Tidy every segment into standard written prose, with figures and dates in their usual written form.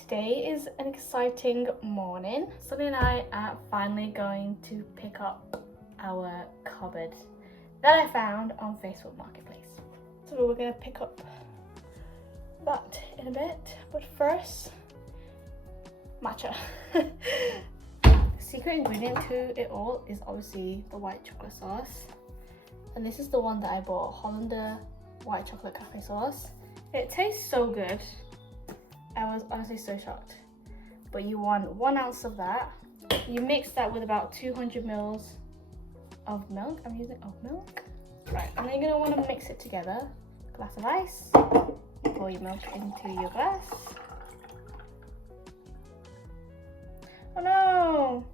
Today is an exciting morning. Sunny and I are finally going to pick up our cupboard that I found on Facebook Marketplace. So we're going to pick up that in a bit, but first, matcha. Secret ingredient to it all is obviously the white chocolate sauce, and this is the one that I bought, Hollander white chocolate cafe sauce. It tastes so good. I was honestly so shocked. But you want 1 ounce of that. You mix that with about 200 mils of milk. I'm using oat milk. Right, and then you're gonna want to mix it together. Glass of ice. Pour your milk into your glass. Oh no!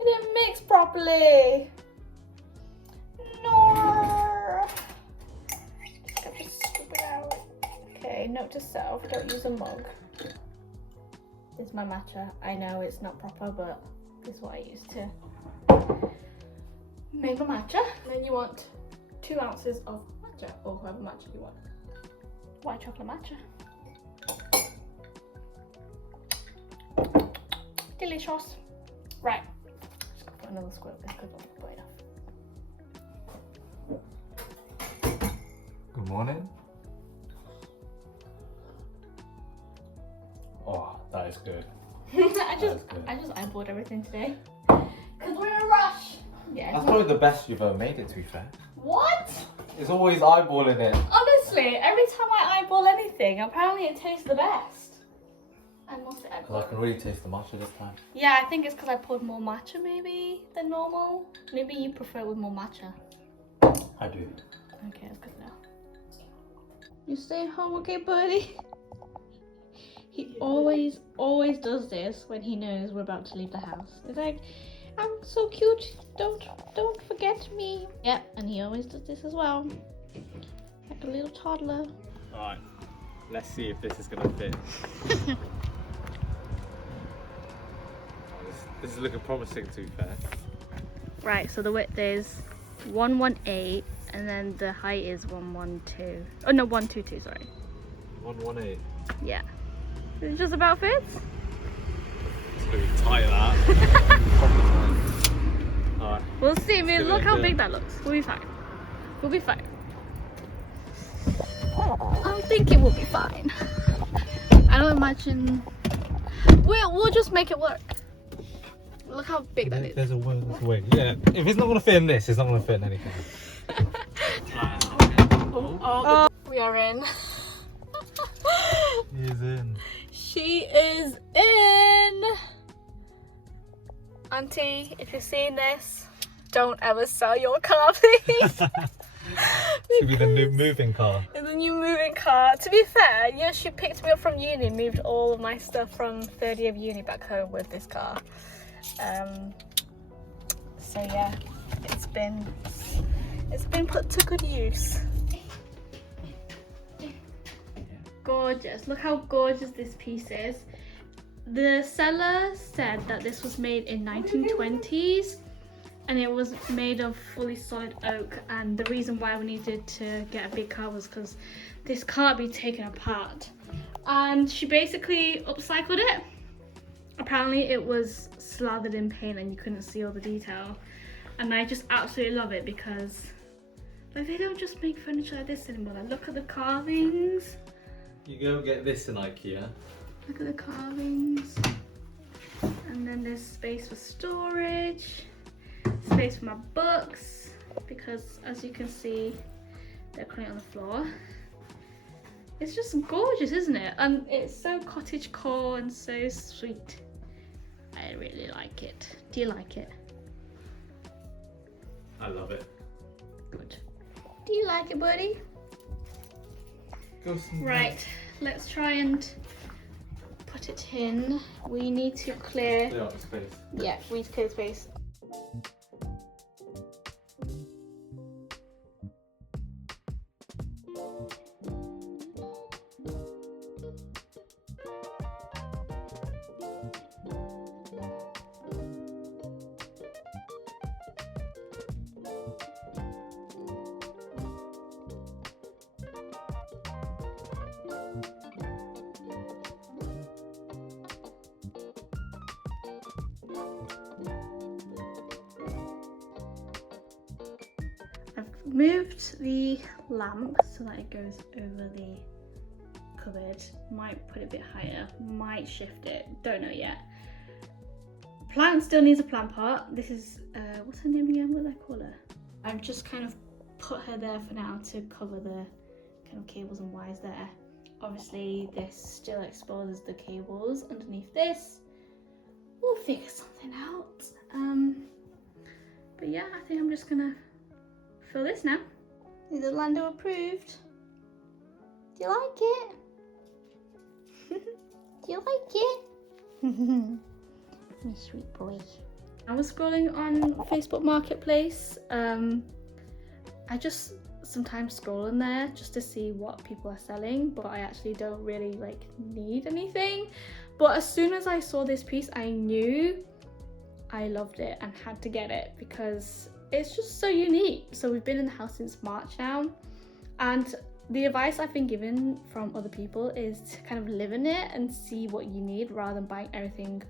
It didn't mix properly. No! Just scoop it out. Okay, note to self, don't use a mug. This is my matcha. I know it's not proper, but this is what I use to make my matcha. And then you want 2 ounces of matcha, or whatever matcha you want. White chocolate matcha. Delicious. Right, just gonna put another squirt of this because I'm not enough. Good morning. Oh, that is good. I just eyeballed everything today because we're in a rush. Yeah. That's probably the best you've ever made it, to be fair. What? It's always eyeballing it. Honestly, every time I eyeball anything, apparently it tastes the best. I must eyeball. Because I can really taste the matcha this time. Yeah, I think it's because I poured more matcha maybe than normal. Maybe you prefer it with more matcha. I do. Okay, that's good now. You stay home, okay, buddy? He always does this when he knows we're about to leave the house. It's like, I'm so cute. Don't forget me. Yeah, and he always does this as well, like a little toddler. All right, let's see if this is gonna fit. This is looking promising, to be fair. Right, so the width is 118, and then the height is 112. Oh no, 122. Sorry. 118. Yeah. It just about fits. It's gonna be tight, that. Alright. We'll see. I mean, look how good. big that looks. We'll be fine. We'll be fine. I'm thinking we'll be fine. I don't imagine. We'll just make it work. Look how big that is. There's a way. There's a way. Yeah. If it's not gonna fit in this, it's not gonna fit in anything. Oh, we are in. He's in. She is in. Auntie, if you're seeing this, don't ever sell your car, please. Should be the new moving car. It's a new moving car. To be fair, yeah, she picked me up from uni and moved all of my stuff from third year of uni back home with this car. So yeah, it's been put to good use. Gorgeous. Look how gorgeous this piece is. The seller said that this was made in 1920s and it was made of fully solid oak, and the reason why we needed to get a big car was because this can't be taken apart, and she basically upcycled it. Apparently it was slathered in paint and you couldn't see all the detail, and I just absolutely love it because like, they don't just make furniture like this anymore. Like, look at the carvings. You go get this in IKEA. Look at the carvings. And then there's space for storage, space for my books, because as you can see, they're currently on the floor. It's just gorgeous, isn't it? And it's so cottagecore and so sweet. I really like it. Do you like it? I love it. Good. Do you like it, buddy? Right, let's try and put it in. We need to clear. Clear out the space. Yeah, we need to clear the space. moved the lamp so that it goes over the cupboard. Might put it a bit higher, might shift it, don't know yet. Plant still needs a plant pot. This is, what's her name again? What did I call her? I've just kind of put her there for now to cover the kind of cables and wires there. Obviously this still exposes the cables underneath this. We'll figure something out. But yeah, I think I'm just gonna fill this now. Is it Lando approved? Do you like it? Do you like it? My sweet boy. I was scrolling on Facebook Marketplace. I just sometimes scroll in there just to see what people are selling, but I actually don't really like need anything. But as soon as I saw this piece, I knew I loved it and had to get it because it's just so unique. So we've been in the house since March now, and the advice I've been given from other people is to kind of live in it and see what you need rather than buying everything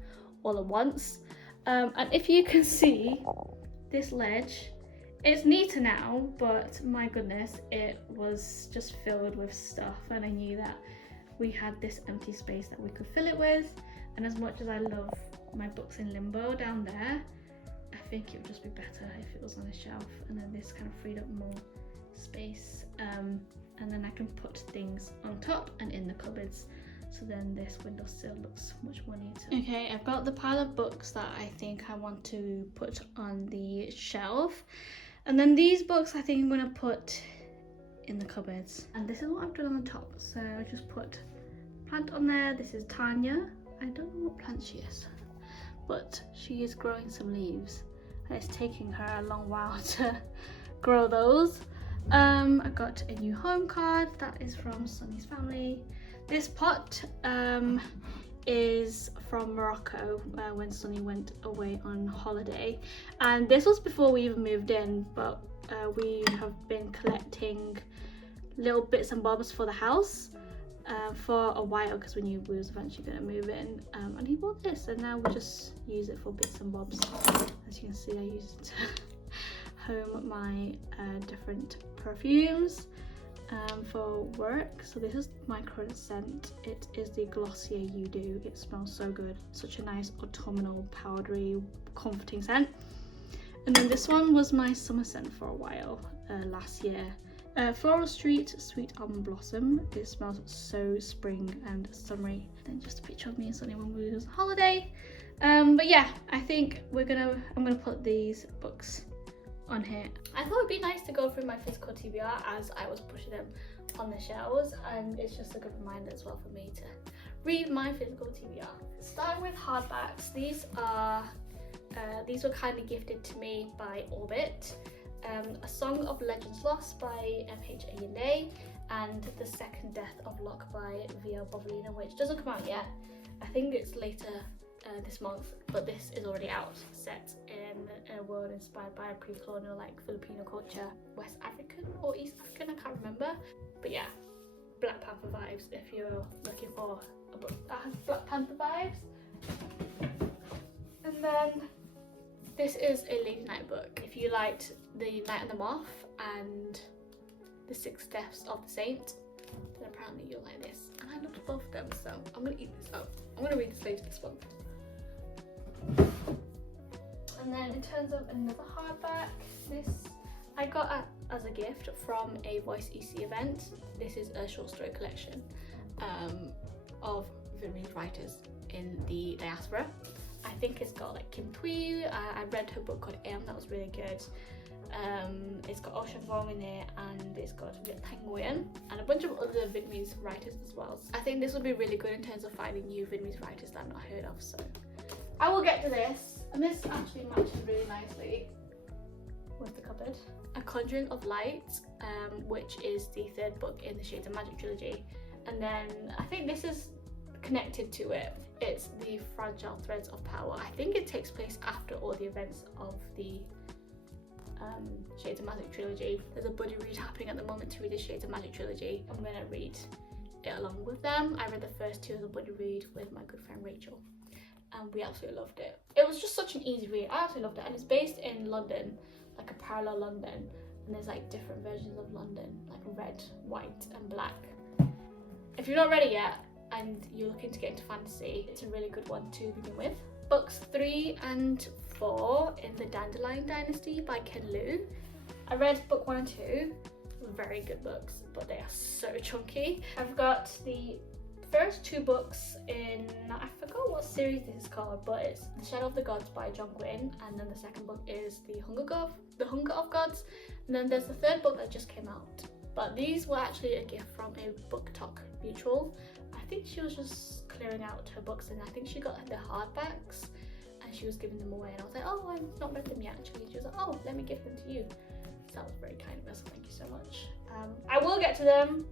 all at once. And if you can see this ledge, it's neater now, but my goodness, it was just filled with stuff, and I knew that we had this empty space that we could fill it with. And as much as I love my books in limbo down there, I think it would just be better if it was on a shelf, and then this kind of freed up more space, and then I can put things on top and in the cupboards, so then this windowsill looks much more neater. Okay, I've got the pile of books that I think I want to put on the shelf, and then these books I think I'm going to put in the cupboards. And this is what I've done on the top. So I just put plant on there. This is Tanya. I don't know what plant she is, but she is growing some leaves, and it's taking her a long while to grow those. I got a new home card that is from Sunny's family. This pot is from Morocco, when Sunny went away on holiday, and this was before we even moved in, but we have been collecting little bits and bobs for the house for a while because we knew we was eventually going to move in, and he bought this, and now we just use it for bits and bobs. As you can see, I use it to home my different perfumes for work. So this is my current scent. It is the Glossier You Do. It smells so good. Such a nice autumnal, powdery, comforting scent. And then this one was my summer scent for a while, last year. Floral Street Sweet Almond Blossom. It smells so spring and summery. Then just a picture of me and Sunny when we was on holiday. But yeah, I think I'm gonna put these books on here. I thought it'd be nice to go through my physical TBR as I was pushing them on the shelves, and it's just a good reminder as well for me to read my physical TBR. Starting with hardbacks, these were kindly gifted to me by Orbit. A Song of Legends Lost by M.H. Ayinde, and The Second Death of Locke by V.L. Bobolina, which doesn't come out yet. I think it's later this month, but this is already out, set in a world inspired by a pre-colonial like Filipino culture, West African or East African, I can't remember, but yeah, Black Panther vibes if you're looking for a book that has Black Panther vibes. And then this is a lady night book. If you liked The Night and the Moth and The Six Deaths of the Saint, then apparently you'll like this. And I loved both of them, so I'm gonna eat this up. I'm gonna read this later this month. And then in terms of another hardback, this I got as a gift from a Voice EC event. This is a short story collection of Vietnamese writers in the diaspora. I think it's got like Kim Thuy. I read her book called Em, that was really good. It's got Ocean Vuong in it, and it's got Viet Thanh Nguyen and a bunch of other Vietnamese writers as well. I think this would be really good in terms of finding new Vietnamese writers that I've not heard of, so I will get to this. And this actually matches really nicely with the cupboard. A Conjuring of Light, which is the third book in the Shades of Magic trilogy. And then I think this is connected to it. It's the Fragile Threads of Power. I think it takes place after all the events of the Shades of Magic trilogy. There's a buddy read happening at the moment to read the Shades of Magic trilogy. I'm gonna read it along with them. I read the first two as a buddy read with my good friend Rachel, and we absolutely loved it. It was just such an easy read. I absolutely loved it, and it's based in London, like a parallel London, and there's like different versions of London, like red, white and black. If you're not ready yet and you're looking to get into fantasy, it's a really good one to begin with. Books 3 and 4 in the Dandelion Dynasty by Ken Liu. I read book 1 and 2, very good books, but they are so chunky. I've got the first 2 books in, I forgot what series this is called, but it's The Shadow of the Gods by John Gwynne, and then the second book is The Hunger of Gods, and then there's the third book that just came out. But these were actually a gift from a Book Talk mutual. I think she was just clearing out her books, and I think she got the hardbacks and she was giving them away, and I was like, oh, I've not read them yet actually. She was like, oh, let me give them to you. So that was very kind of her, so thank you so much. I will get to them.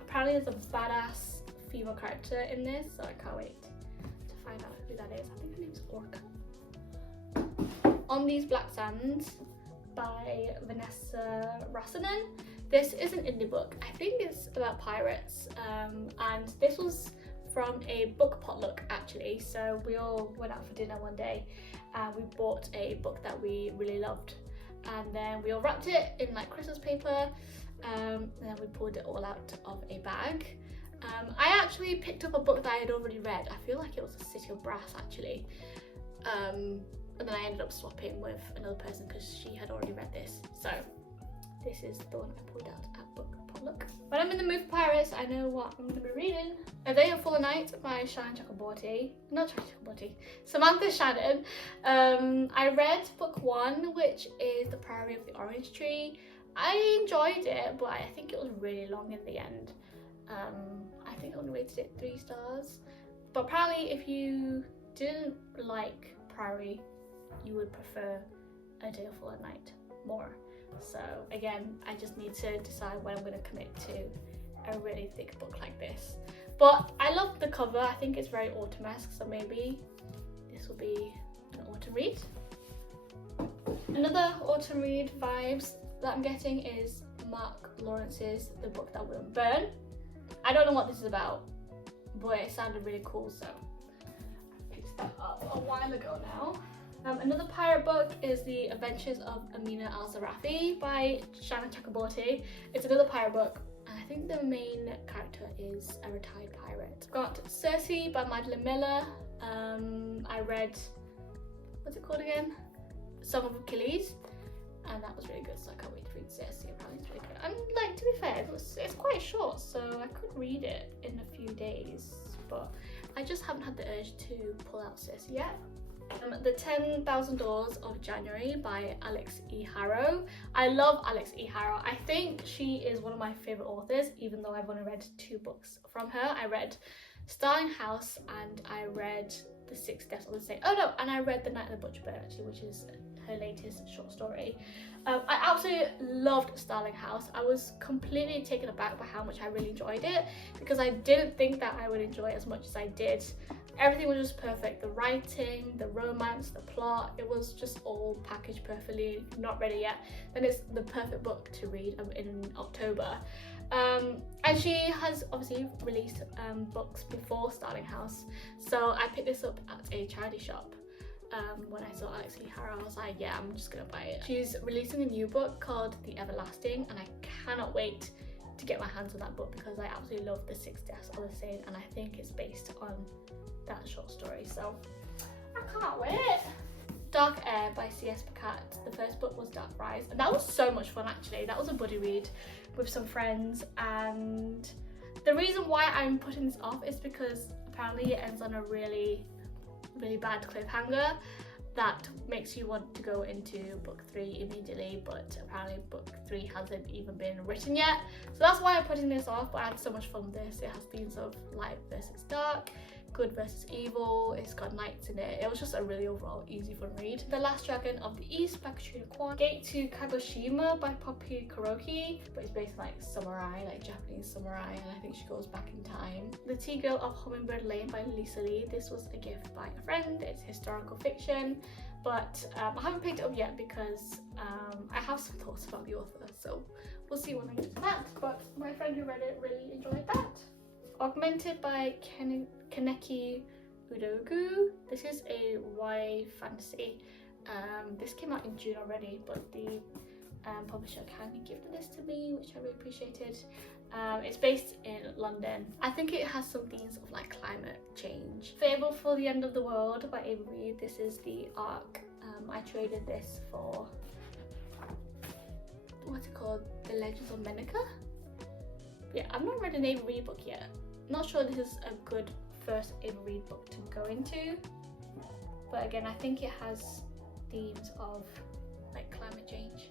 Apparently there's a badass female character in this, so I can't wait to find out who that is. I think her name's Orca. On These Black Sands by Vanessa Rassanen. This is an indie book. I think it's about pirates, and this was from a book potluck actually. So we all went out for dinner one day and we bought a book that we really loved, and then we all wrapped it in like Christmas paper, and then we pulled it all out of a bag. I actually picked up a book that I had already read. I feel like it was A City of Brass actually, and then I ended up swapping with another person because she had already read this. So this is the one I pulled out at book potluck. When I'm in the mood for pirates, I know what I'm going to be reading. A Day of Full Night by Samantha Shannon. I read book 1, which is The Priory of the Orange Tree. I enjoyed it, but I think it was really long in the end. I think I only rated it 3 stars. But apparently if you didn't like Priory, you would prefer A Day of Full Night more. So again, I just need to decide when I'm going to commit to a really thick book like this. But I love the cover. I think it's very autumn-esque, so maybe this will be an autumn read. Another autumn read vibes that I'm getting is Mark Lawrence's The Book That Won't Burn. I don't know what this is about, but it sounded really cool, so I picked that up a while ago now. Another pirate book is The Adventures of Amina Al-Zarafi by Shannon Chakraborty. It's another pirate book, and I think the main character is a retired pirate. Got Circe by Madeline Miller. I read, what's it called again? Song of Achilles, and that was really good, so I can't wait to read Circe. Apparently it's really good. And like, to be fair, it's quite short, so I could read it in a few days, but I just haven't had the urge to pull out Circe yet. The 10,000 Doors of January by Alex E. Harrow. I love Alex E. Harrow. I think she is one of my favourite authors, even though I've only read 2 books from her. I read Starling House and I read The Six Deaths of the Same. Oh no, and I read The Night of the Butcher Bird actually, which is her latest short story. I absolutely loved Starling House. I was completely taken aback by how much I really enjoyed it, because I didn't think that I would enjoy it as much as I did. Everything was just perfect. The writing, the romance, the plot, it was just all packaged perfectly. If you're not ready yet, then it's the perfect book to read in October. And she has obviously released books before Starling House, so I picked this up at a charity shop. When I saw Alex E. Harrow, I was like, yeah, I'm just gonna buy it. She's releasing a new book called The Everlasting, and I cannot wait to get my hands on that book because I absolutely love The Six Deaths of the Sane, and I think it's based on that short story, so I can't wait. Dark Air by C.S. Pacat. The first book was Dark Rise, and that was so much fun actually. That was a buddy read with some friends, and the reason why I'm putting this off is because apparently it ends on a really bad cliffhanger that makes you want to go into book 3 immediately, but apparently book 3 hasn't even been written yet, so that's why I'm putting this off. But I had so much fun with this. It has themes of light versus dark, good versus evil, it's got knights in it. It was just a really overall easy fun read. The Last Dragon of the East by Katrina Kwan. Gate to Kagoshima by Poppy Kuroki, but it's based on like samurai, like Japanese samurai, and I think she goes back in time. The Tea Girl of Hummingbird Lane by Lisa Lee. This was a gift by a friend. It's historical fiction, but I haven't picked it up yet because I have some thoughts about the author, so we'll see when I get to that. But my friend who read it really enjoyed that. Augmented by Kaneki Udogu. This is a YA fantasy. This came out in June already, but the publisher kindly gifted this to me, which I really appreciated. It's based in London. I think it has some themes of like climate change. Fable for the End of the World by Ava Reid. This is the arc. I traded this for, what's it called? The Legends of Menica? Yeah, I've not read an Ava Reid book yet. Not sure this is a good first Ava Reid book to go into. But again, I think it has themes of like climate change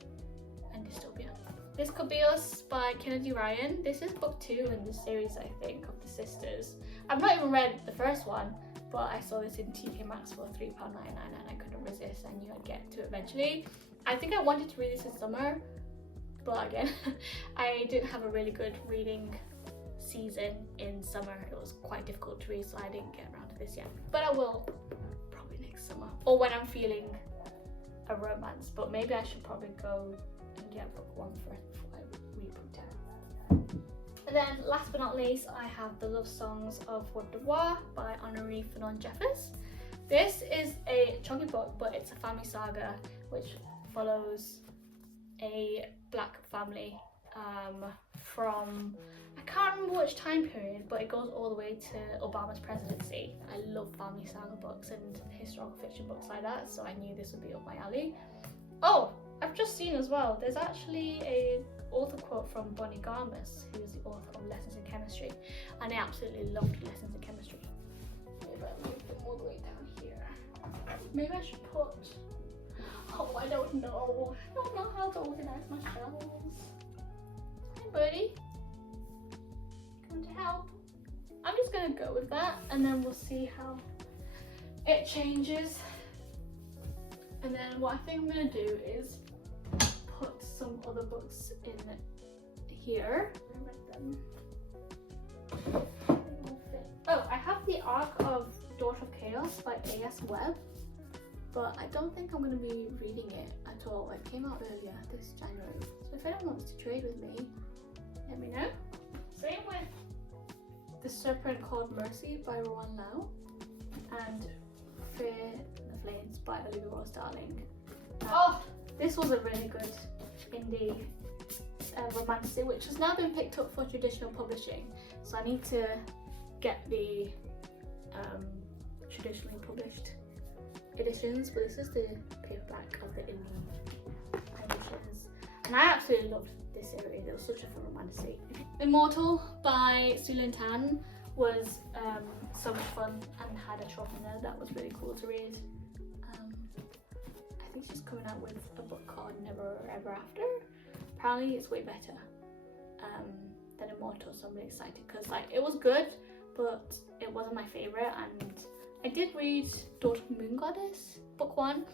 and dystopia. This Could Be Us by Kennedy Ryan. This is book 2 in the series, I think, of the sisters. I've not even read the first one, but I saw this in TK Maxx for £3.99 and I couldn't resist. I knew I'd get to it eventually. I think I wanted to read this in summer, but again, I didn't have a really good reading season in summer. It was quite difficult to read, so I didn't get around to this yet. But I will probably next summer, or when I'm feeling a romance. But maybe I should probably go and get book 1 first before I read book 2. And then last but not least, I have The Love Songs of Wode Devoir by Honorée Fanon Jeffers. This is a chunky book, but it's a family saga which follows a black family from, I can't remember which time period, but it goes all the way to Obama's presidency. I love family saga books and historical fiction books like that, so I knew this would be up my alley. Oh, I've just seen as well, there's actually a author quote from Bonnie Garmus, who's the author of Lessons in Chemistry, and I absolutely loved Lessons in Chemistry. Maybe I'll move them all the way down here. Maybe I should put, oh, I don't know. I don't know how to organize my shelves. Hi, buddy. Come to help. I'm just gonna go with that, and then we'll see how it changes. And then what I think I'm gonna do is put some other books in here. I read them. Oh, I have the arc of Daughter of Chaos by A.S. Webb, but I don't think I'm going to be reading it at all. It came out earlier this January, so if anyone wants to trade with me, let me know. Same with The Serpent Called Mercy by Rowan Lau and Fear the Flames by Olivia Rose Darling. Oh, this was a really good indie romance, which has now been picked up for traditional publishing, so I need to get the traditionally published editions, but this is the paperback of the indie editions, and I absolutely loved this series. It was such a fun romantic. Immortal by Sulin Tan was so much fun and had a trope in there that was really cool to read. I think she's coming out with a book called Never Ever After. Apparently it's way better than Immortal, so I'm really excited because like it was good, but it wasn't my favourite. And I did read Daughter of Moon Goddess, book 1,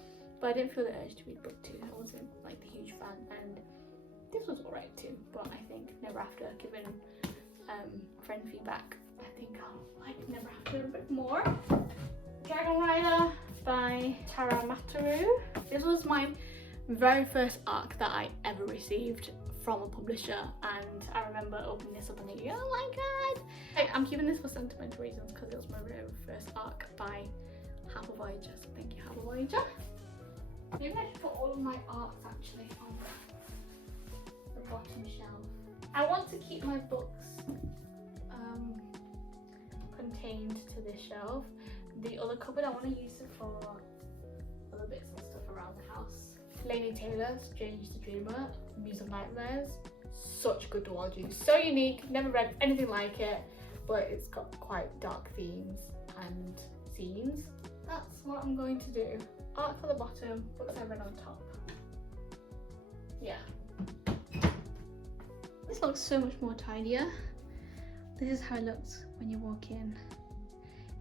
but I didn't feel the urge to read book 2. I wasn't like the huge fan, and this was alright too, but I think Never After, given friend feedback, I think I'll like Never After a bit more. Dragon Rider by Tara Mataru. This was my very first arc that I ever received from a publisher, and I remember opening this up and thinking, oh my god! Like, I'm keeping this for sentimental reasons because it was my very first arc by Half a Voyager, so thank you, Half a Voyager. Maybe I should put all of my arcs actually on the bottom shelf. I want to keep my books contained to this shelf. The other cupboard I want to use it for other bits and stuff around the house. Laini Taylor, Strange the Dreamer, Muse of Nightmares. Such good duology, so unique, never read anything like it, but it's got quite dark themes and scenes. That's what I'm going to do. Art for the bottom, books I read on top. Yeah. This looks so much more tidier. This is how it looks when you walk in.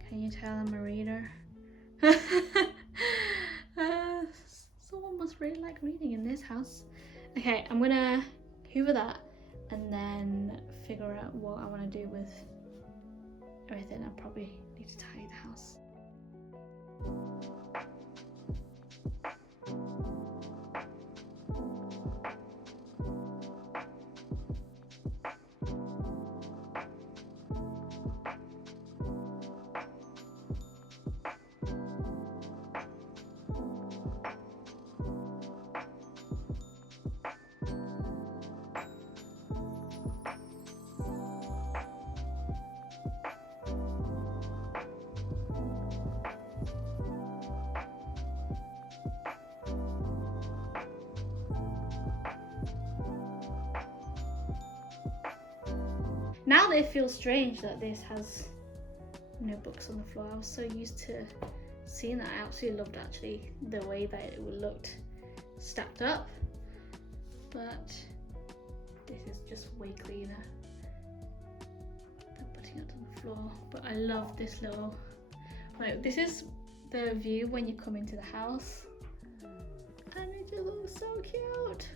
Can you tell I'm a reader? Someone must really like reading in this house. Okay, I'm gonna hoover that and then figure out what I want to do with everything. I probably need to tidy the house. Now it feels strange that this has no books on the floor. I was so used to seeing that. I absolutely loved actually the way that it looked stacked up, but this is just way cleaner than putting it on the floor. But I love this little, like, this is the view when you come into the house, and it just looks so cute.